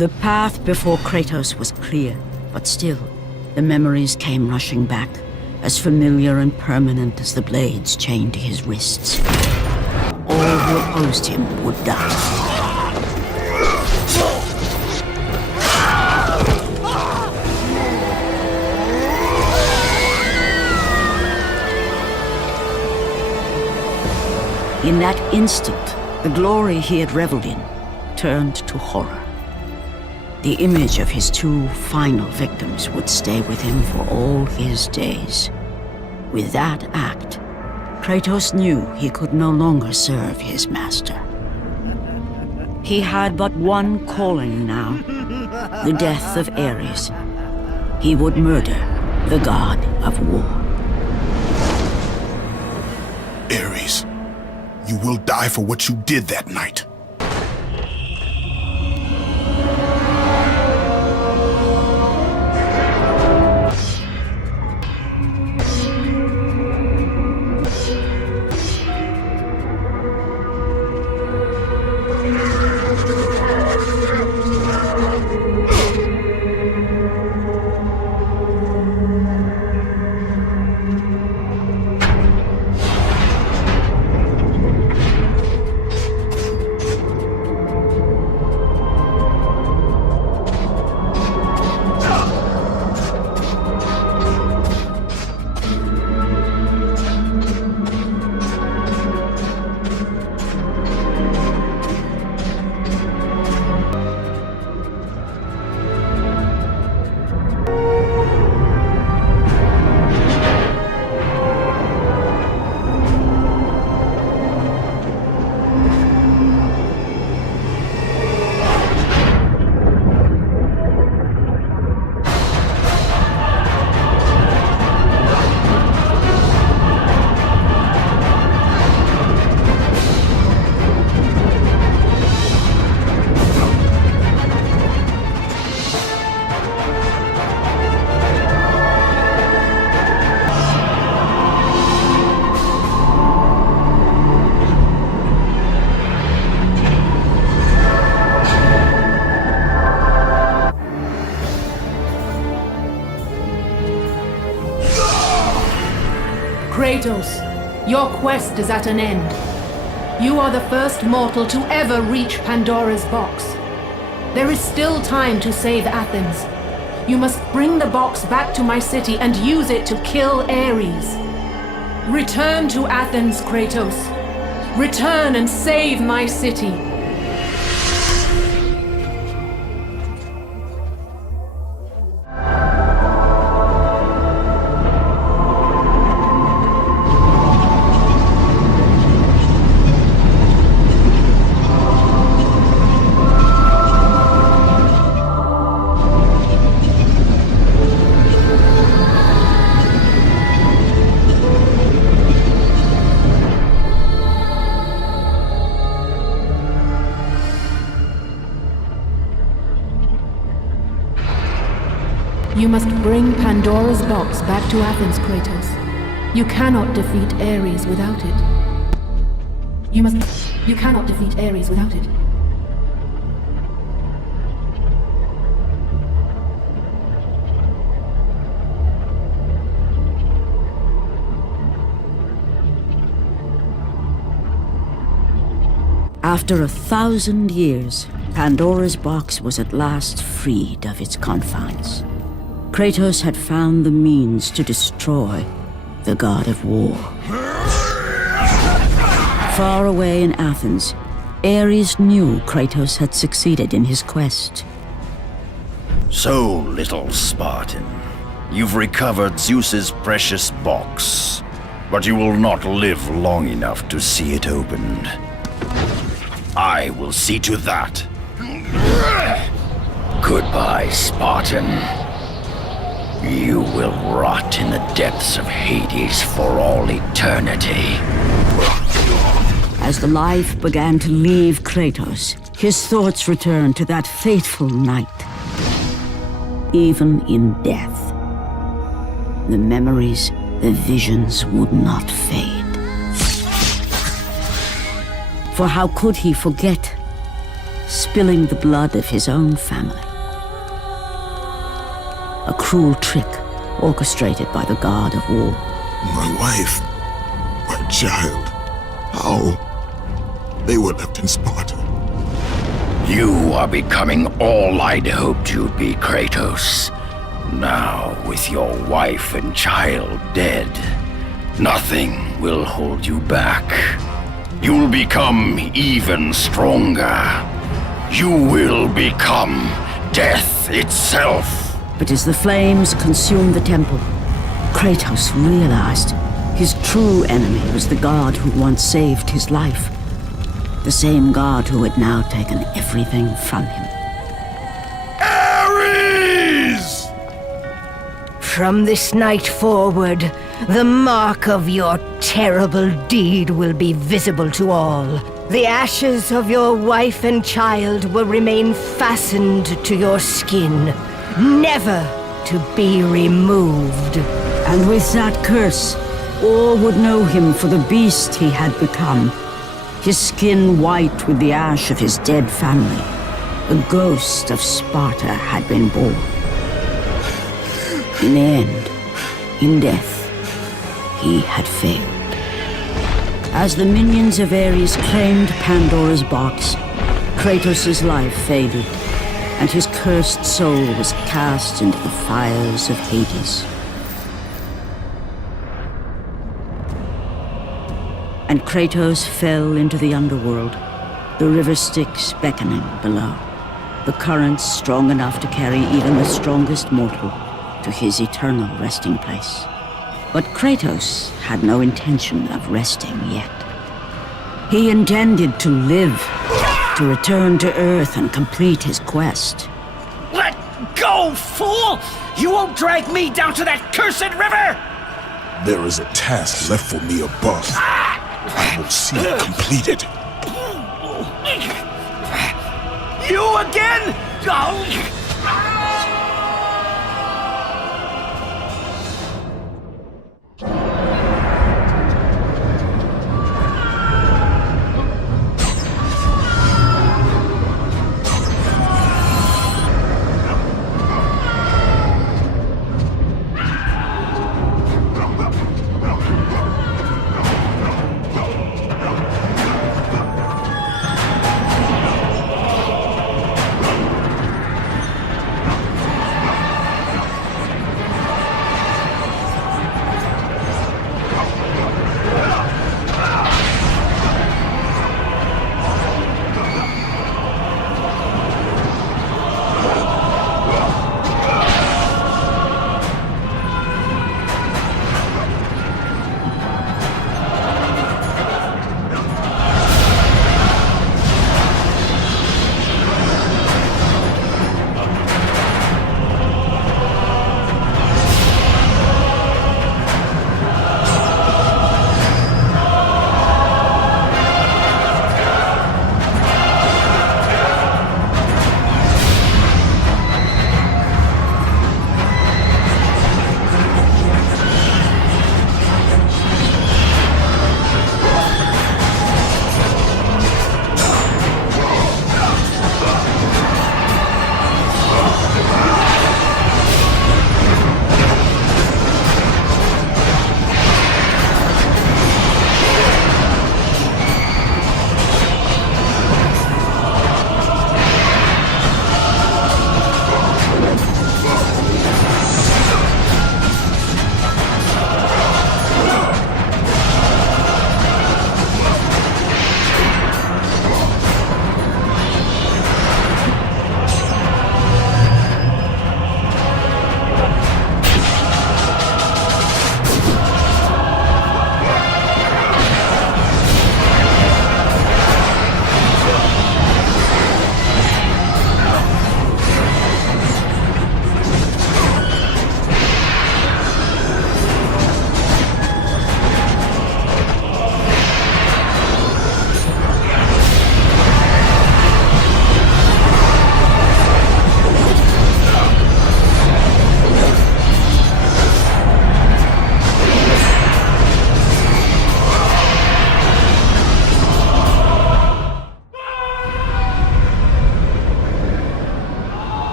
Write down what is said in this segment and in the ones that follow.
The path before Kratos was clear, but still, the memories came rushing back, as familiar and permanent as the blades chained to his wrists. All who opposed him would die. In that instant, the glory he had reveled in turned to horror. The image of his two final victims would stay with him for all his days. With that act, Kratos knew he could no longer serve his master. He had but one calling now, the death of Ares. He would murder the god of war. Ares, you will die for what you did that night. Kratos, your quest is at an end. You are the first mortal to ever reach Pandora's box. There is still time to save Athens. You must bring the box back to my city and use it to kill Ares. Return to Athens, Kratos. Return and save my city. You must bring Pandora's box back to Athens, Kratos. You cannot defeat Ares without it. You cannot defeat Ares without it. After 1,000 years, Pandora's box was at last freed of its confines. Kratos had found the means to destroy the god of war. Far away in Athens, Ares knew Kratos had succeeded in his quest. So, little Spartan, you've recovered Zeus's precious box, but you will not live long enough to see it opened. I will see to that. Goodbye, Spartan. You will rot in the depths of Hades for all eternity. As the life began to leave Kratos, his thoughts returned to that fateful night. Even in death, the memories, the visions would not fade. For how could he forget? spilling the blood of his own family. A cruel trick orchestrated by the god of war. My wife, my child, how? They were left in Sparta. You are becoming all I'd hoped you'd be, Kratos. Now, with your wife and child dead, nothing will hold you back. You'll become even stronger. You will become death itself. But as the flames consumed the temple, Kratos realized his true enemy was the god who once saved his life. The same god who had now taken everything from him. Ares! From this night forward, the mark of your terrible deed will be visible to all. The ashes of your wife and child will remain fastened to your skin, never to be removed. And with that curse, all would know him for the beast he had become. His skin white with the ash of his dead family. The ghost of Sparta had been born. In the end, in death, he had failed. As the minions of Ares claimed Pandora's box, Kratos' life faded, and his cursed soul was cast into the fires of Hades. And Kratos fell into the Underworld, the river Styx beckoning below, the currents strong enough to carry even the strongest mortal to his eternal resting place. But Kratos had no intention of resting yet. He intended to live, to return to Earth and complete his quest. Let go, fool! You won't drag me down to that cursed river! There is a task left for me above. I will see it completed. You again? Oh.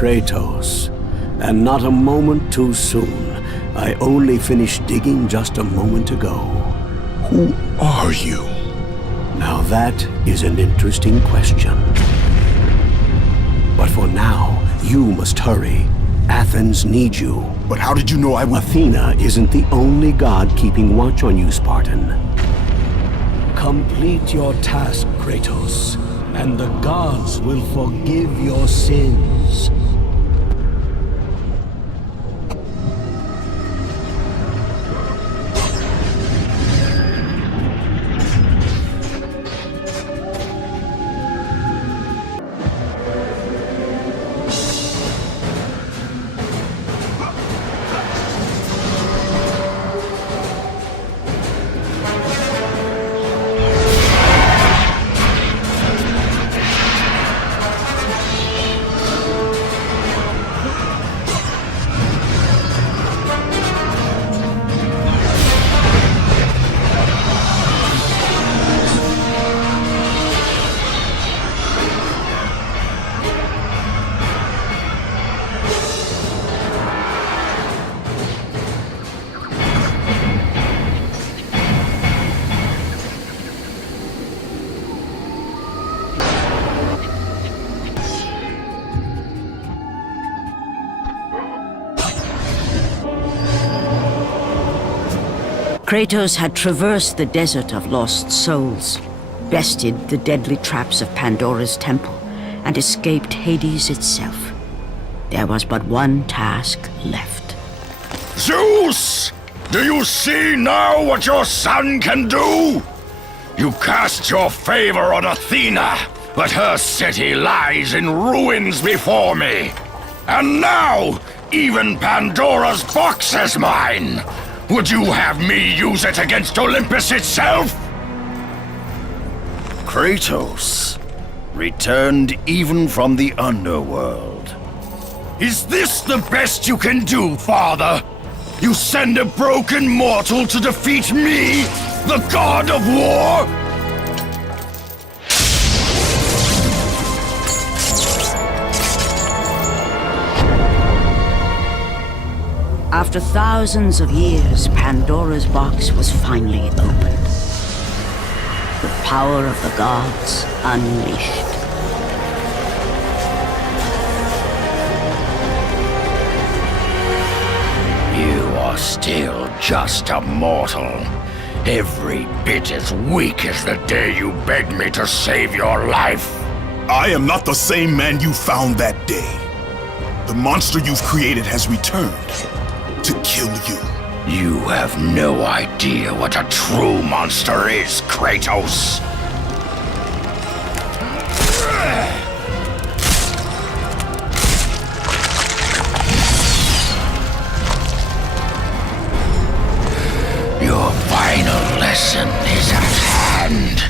Kratos. And not a moment too soon. I only finished digging just a moment ago. Who are you? Now that is an interesting question. But for now, you must hurry. Athens needs you. But how did you know I would... Athena isn't the only god keeping watch on you, Spartan. Complete your task, Kratos, and the gods will forgive your sins. Kratos had traversed the desert of lost souls, bested the deadly traps of Pandora's temple, and escaped Hades itself. There was but one task left. Zeus! Do you see now what your son can do? You cast your favor on Athena, but her city lies in ruins before me. And now, even Pandora's box is mine! Would you have me use it against Olympus itself? Kratos, returned even from the Underworld. Is this the best you can do, father? You send a broken mortal to defeat me, the god of war? After thousands of years, Pandora's box was finally opened. The power of the gods unleashed. You are still just a mortal. Every bit as weak as the day you begged me to save your life. I am not the same man you found that day. The monster you've created has returned to kill you. You have no idea what a true monster is, Kratos. Your final lesson is at hand.